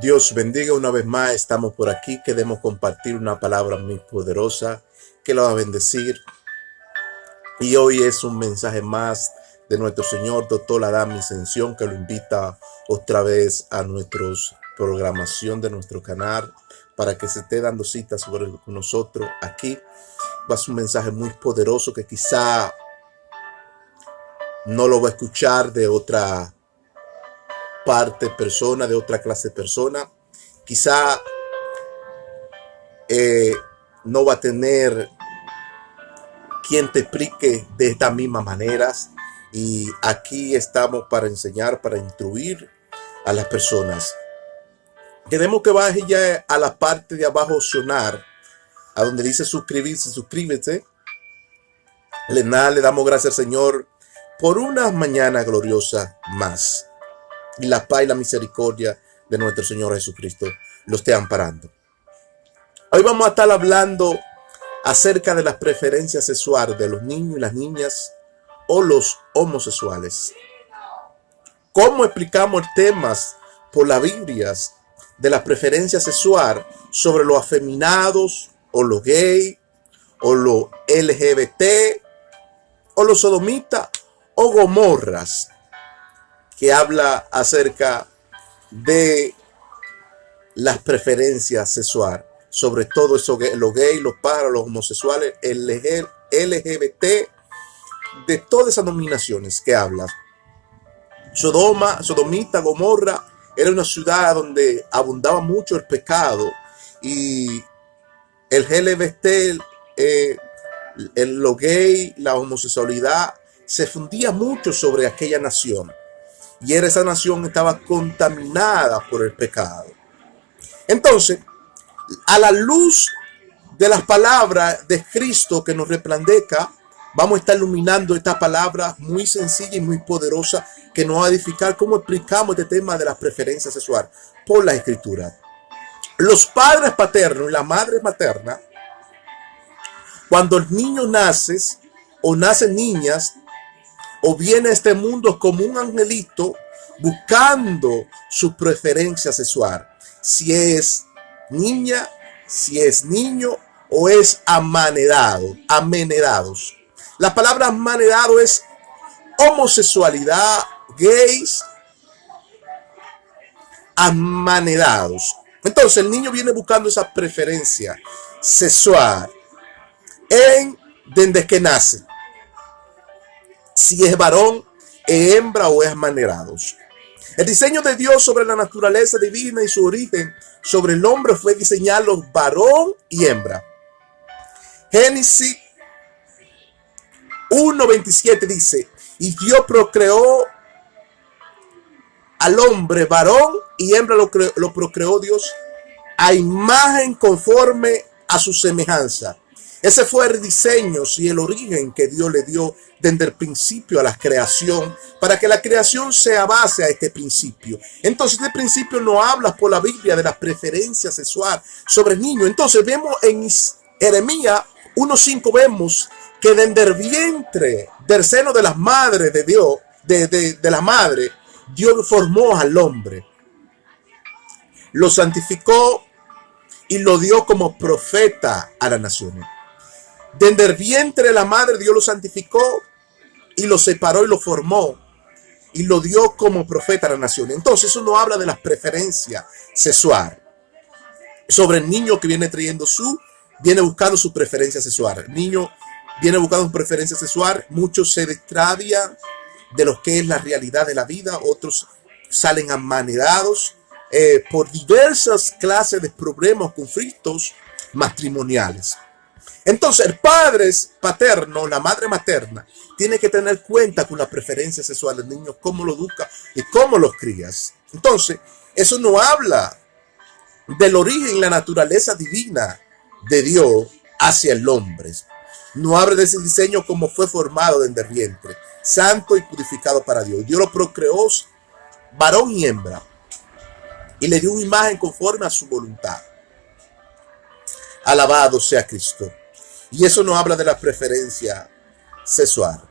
Dios bendiga una vez más. Estamos por aquí. Queremos compartir una palabra muy poderosa que lo va a bendecir. Y hoy es un mensaje más de nuestro Señor, Doctor Adán Ascensión, que lo invita otra vez a nuestra programación de nuestro canal para que se esté dando citas con nosotros aquí. Va a ser un mensaje muy poderoso que quizá no lo va a escuchar de otra persona, de otra clase de persona. Quizá no va a tener quien te explique de estas mismas maneras. Y aquí estamos para enseñar, para instruir a las personas. Queremos que baje ya a la parte de abajo opcional, a donde dice suscribirse, suscríbete. Le damos gracias al Señor por una mañana gloriosa más. Y la paz y la misericordia de nuestro Señor Jesucristo lo esté amparando. Hoy vamos a estar hablando acerca de las preferencias sexuales de los niños y las niñas o los homosexuales. ¿Cómo explicamos el tema por las Biblias de las preferencias sexuales sobre los afeminados o los gays o los LGBT o los sodomitas o gomorras, que habla acerca de las preferencias sexuales, sobre todo eso, los gays, los paros, los homosexuales, el LGBT, de todas esas nominaciones que habla. Sodomita, Gomorra, era una ciudad donde abundaba mucho el pecado, y el LGBT, lo gay, la homosexualidad, se fundía mucho sobre aquella nación. Y esa nación estaba contaminada por el pecado. Entonces, a la luz de las palabras de Cristo que nos resplandezca, vamos a estar iluminando esta palabra muy sencilla y muy poderosa que nos va a edificar cómo explicamos este tema de las preferencias sexuales por la Escritura. Los padres paternos y la madre materna, cuando el niño nace o nacen niñas, o viene a este mundo como un angelito buscando su preferencia sexual, si es niña, si es niño o es amenedados. La palabra amenedado es homosexualidad, gays, amanedados. Entonces el niño viene buscando esa preferencia sexual desde que nace. Si es varón, es hembra o es amanerados. El diseño de Dios sobre la naturaleza divina y su origen sobre el hombre fue diseñarlos varón y hembra. Génesis 1:27 dice: y Dios procreó al hombre, varón y hembra lo procreó Dios a imagen conforme a su semejanza. Ese fue el diseño y el origen que Dios le dio desde el principio a la creación, para que la creación sea base a este principio. Entonces, este principio no habla por la Biblia de la preferencia sexual sobre el niño. Entonces, vemos en Jeremías 1:5, vemos que desde el vientre del seno de las madres de Dios, de la madre, Dios formó al hombre, lo santificó y lo dio como profeta a las naciones. Desde el vientre de la madre Dios lo santificó y lo separó y lo formó y lo dio como profeta a la nación. Entonces eso no habla de las preferencias sexuales sobre el niño que viene viene buscando su preferencia sexual. El niño viene buscando su preferencia sexual. Muchos se extravían de lo que es la realidad de la vida. Otros salen amanedados por diversas clases de problemas, conflictos matrimoniales. Entonces el padre paterno, la madre materna, tiene que tener cuenta con la preferencia sexual del niño, cómo lo educa y cómo los crías. Entonces, eso no habla del origen y la naturaleza divina de Dios hacia el hombre. No habla de ese diseño como fue formado desde el vientre, santo y purificado para Dios. Dios lo procreó varón y hembra y le dio una imagen conforme a su voluntad. Alabado sea Cristo. Y eso no habla de la preferencia sexual.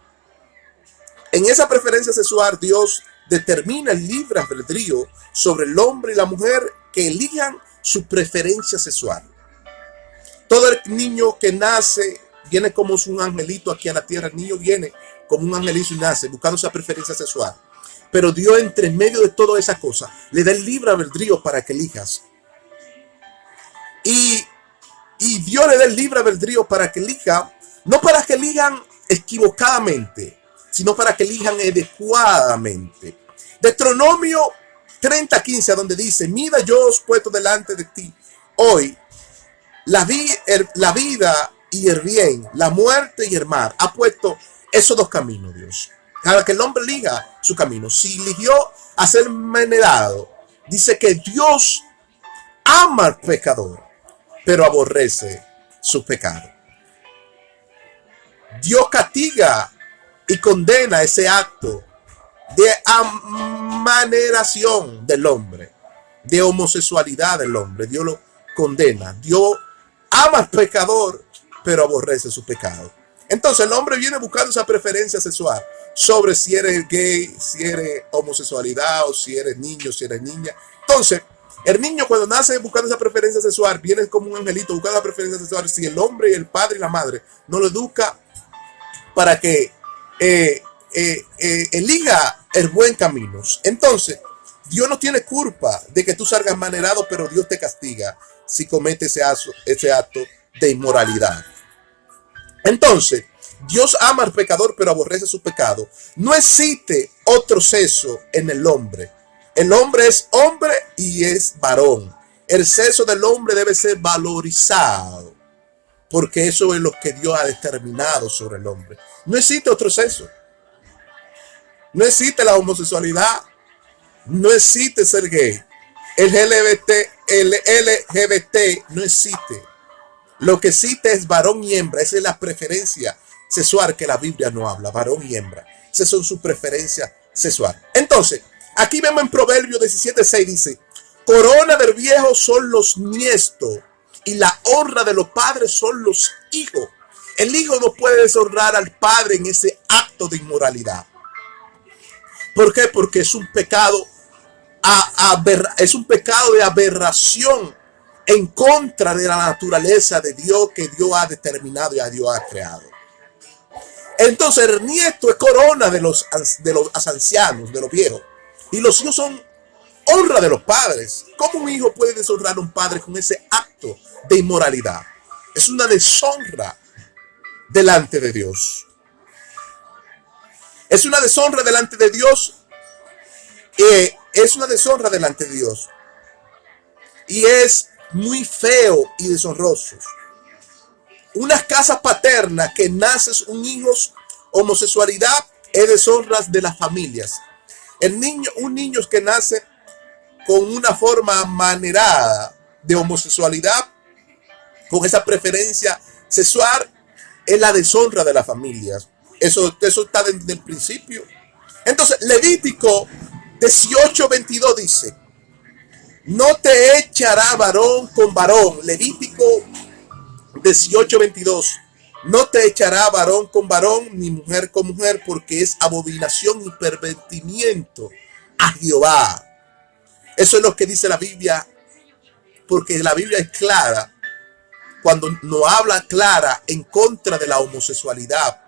En esa preferencia sexual, Dios determina el libre albedrío sobre el hombre y la mujer que elijan su preferencia sexual. Todo el niño que nace viene como un angelito aquí a la tierra. El niño viene como un angelito y nace buscando esa preferencia sexual. Pero Dios, entre medio de toda esa cosa, le da el libre albedrío para que elijas. Y Dios le da el libre albedrío para que elijan, no para que elijan equivocadamente, sino para que elijan adecuadamente. Deuteronomio 30:15, donde dice: mira, yo os he puesto delante de ti hoy la vida y el bien, la muerte y el mal. Ha puesto esos dos caminos, Dios, para que el hombre elija su camino. Si eligió hacer envenenado, dice que Dios ama al pecador, pero aborrece su pecado. Dios castiga y condena ese acto de amaneración del hombre, de homosexualidad del hombre. Dios lo condena. Dios ama al pecador, pero aborrece su pecado. Entonces el hombre viene buscando esa preferencia sexual sobre si eres gay, si eres homosexualidad, o si eres niño, si eres niña. Entonces, el niño cuando nace buscando esa preferencia sexual, viene como un angelito buscando la preferencia sexual. Si el hombre y el padre y la madre no lo educa para que elija el buen camino, entonces Dios no tiene culpa de que tú salgas manerado, pero Dios te castiga si cometes ese acto de inmoralidad. Entonces, Dios ama al pecador, pero aborrece su pecado. No existe otro sexo en el hombre. El hombre es hombre y es varón. El sexo del hombre debe ser valorizado, porque eso es lo que Dios ha determinado sobre el hombre. No existe otro sexo. No existe la homosexualidad. No existe ser gay. El LGBT no existe. Lo que existe es varón y hembra. Esa es la preferencia sexual que la Biblia no habla. Varón y hembra. Esas son sus preferencias sexuales. Entonces, aquí vemos en Proverbios 17:6 dice: corona del viejo son los nietos y la honra de los padres son los hijos. El hijo no puede deshonrar al padre en ese acto de inmoralidad. ¿Por qué? Porque es un pecado, es un pecado de aberración en contra de la naturaleza de Dios que Dios ha determinado y a Dios ha creado. Entonces el nieto es corona de los ancianos, de los viejos. Y los hijos son honra de los padres. ¿Cómo un hijo puede deshonrar a un padre con ese acto de inmoralidad? Es una deshonra delante de Dios. Es una deshonra delante de Dios. Es una deshonra delante de Dios. Y es muy feo y deshonroso. Unas casas paternas que naces un hijo homosexualidad es deshonra de las familias. Un niño que nace con una forma manerada de homosexualidad, con esa preferencia sexual, es la deshonra de las familias. Eso está desde el principio. Entonces, Levítico 18:22 dice: no te echará varón con varón. Levítico 18:22. No te echará varón con varón, ni mujer con mujer, porque es abominación y pervertimiento a Jehová. Eso es lo que dice la Biblia, porque la Biblia es clara cuando no habla clara en contra de la homosexualidad,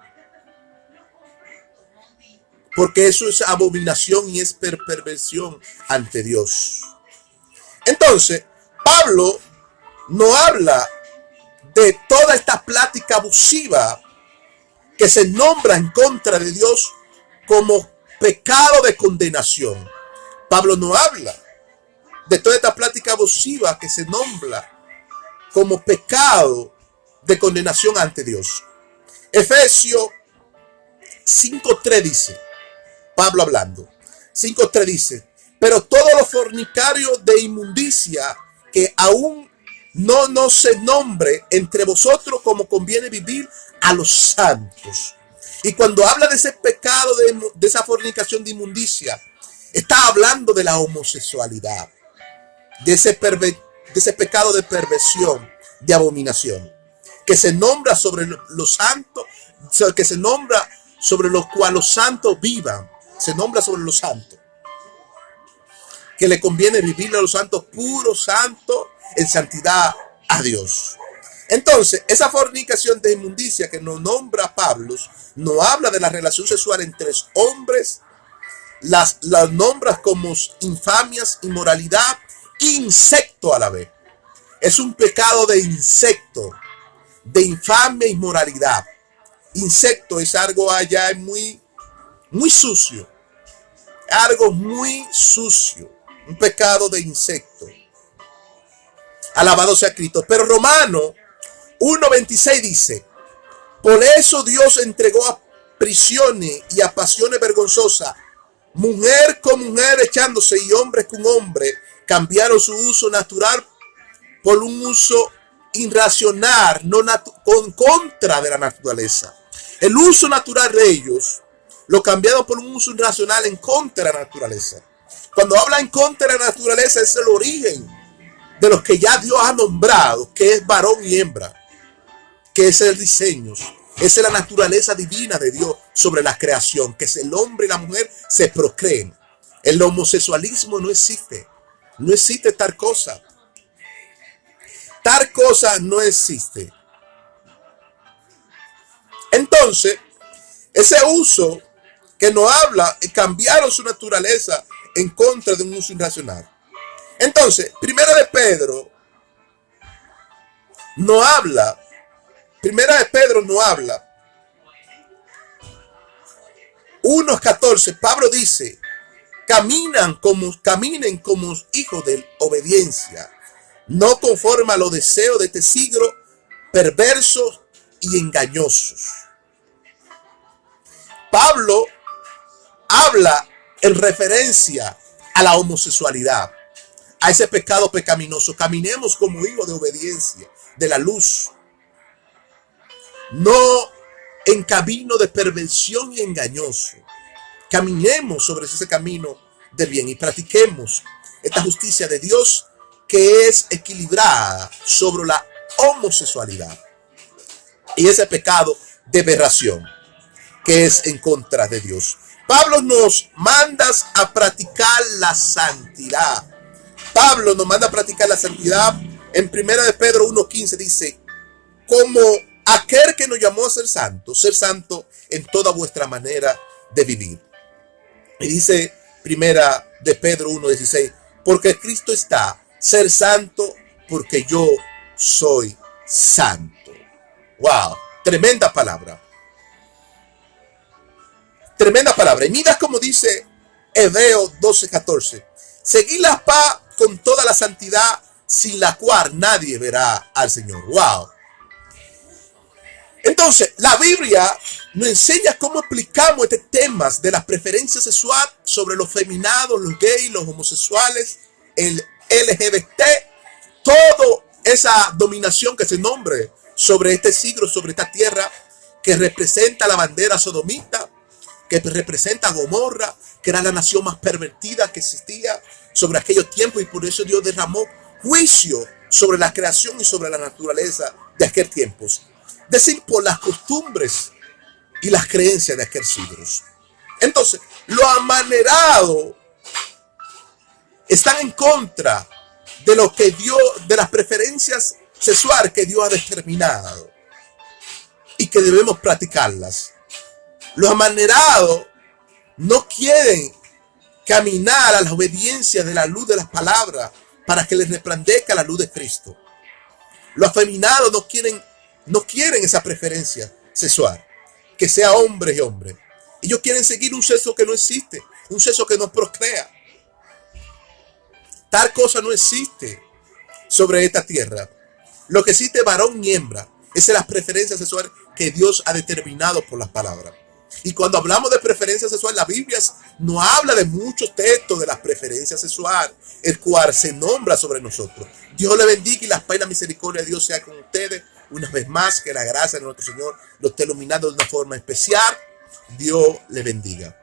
porque eso es abominación y es perversión ante Dios. Entonces, Pablo no habla de toda esta plática abusiva que se nombra en contra de Dios como pecado de condenación. Pablo no habla de toda esta plática abusiva que se nombra como pecado de condenación ante Dios. Efesios 5:3 dice, Pablo hablando, 5:3 dice: pero todos los fornicarios de inmundicia, que aún no se nombre entre vosotros como conviene vivir a los santos. Y cuando habla de ese pecado, de esa fornicación de inmundicia, está hablando de la homosexualidad, de ese pecado de perversión, de abominación, que se nombra sobre los santos, que se nombra sobre los cuales los santos vivan, se nombra sobre los santos. que le conviene vivirle a los santos puros, santos, en santidad a Dios. Entonces, esa fornicación de inmundicia que nos nombra Pablo, no habla de la relación sexual entre hombres, las nombra como infamias, inmoralidad, insecto a la vez. Es un pecado de insecto, de infamia e inmoralidad. Insecto es algo allá muy, muy sucio, algo muy sucio, un pecado de insecto. Alabado sea Cristo. Pero Romano 1:26 dice: por eso Dios entregó a prisiones y a pasiones vergonzosas, mujer con mujer echándose y hombre con hombre, cambiaron su uso natural por un uso irracional, con contra de la naturaleza. El uso natural de ellos lo cambiaron por un uso irracional en contra de la naturaleza. Cuando habla en contra de la naturaleza, es el origen de los que ya Dios ha nombrado, que es varón y hembra, que es el diseño, esa es la naturaleza divina de Dios sobre la creación, que es el hombre y la mujer se procreen. El homosexualismo no existe, no existe tal cosa. Tal cosa no existe. Entonces, ese uso que nos habla, cambiaron su naturaleza en contra de un uso irracional. Entonces, Primera de Pedro no habla, 1:14, Pablo dice: caminen como hijos de obediencia, no conforme a los deseos de este siglo, perversos y engañosos. Pablo habla en referencia a la homosexualidad, a ese pecado pecaminoso. Caminemos como hijos de obediencia, de la luz, no en camino de perversión y engañoso. Caminemos sobre ese camino de bien y practiquemos esta justicia de Dios que es equilibrada sobre la homosexualidad y ese pecado de aberración que es en contra de Dios. Pablo nos manda a practicar la santidad. Pablo nos manda a practicar la santidad. En 1 de Pedro 1:15 dice: como aquel que nos llamó a ser santo en toda vuestra manera de vivir. Y dice 1 de Pedro 1:16: porque Cristo está, ser santo porque yo soy santo. Wow, tremenda palabra. Tremenda palabra. Y mira como dice Hebreos 12:14: seguid la paz con toda la santidad, sin la cual nadie verá al Señor. Wow. Entonces, la Biblia nos enseña cómo explicamos este tema de las preferencias sexuales sobre los feminados, los gays, los homosexuales, el LGBT, toda esa dominación que se nombre sobre este siglo, sobre esta tierra, que representa la bandera sodomita, que representa a Gomorra, que era la nación más pervertida que existía sobre aquellos tiempos, y por eso Dios derramó juicio sobre la creación y sobre la naturaleza de aquel tiempo. Decir, por las costumbres y las creencias de aquel siglo. Entonces, los amanerados están en contra de lo que Dios, de las preferencias sexuales que Dios ha determinado y que debemos practicarlas. Los amanerados no quieren caminar a la obediencia de la luz de las palabras para que les resplandezca la luz de Cristo. Los afeminados no quieren esa preferencia sexual, que sea hombre y hombre. Ellos quieren seguir un sexo que no existe, un sexo que no procrea. Tal cosa no existe sobre esta tierra. Lo que existe es varón y hembra. Esa es la preferencia sexual que Dios ha determinado por las palabras. Y cuando hablamos de preferencia sexual, la Biblia no habla de muchos textos de las preferencias sexuales, el cual se nombra sobre nosotros. Dios le bendiga y la paz y la misericordia de Dios sea con ustedes. Una vez más, que la gracia de nuestro Señor los esté iluminando de una forma especial. Dios le bendiga.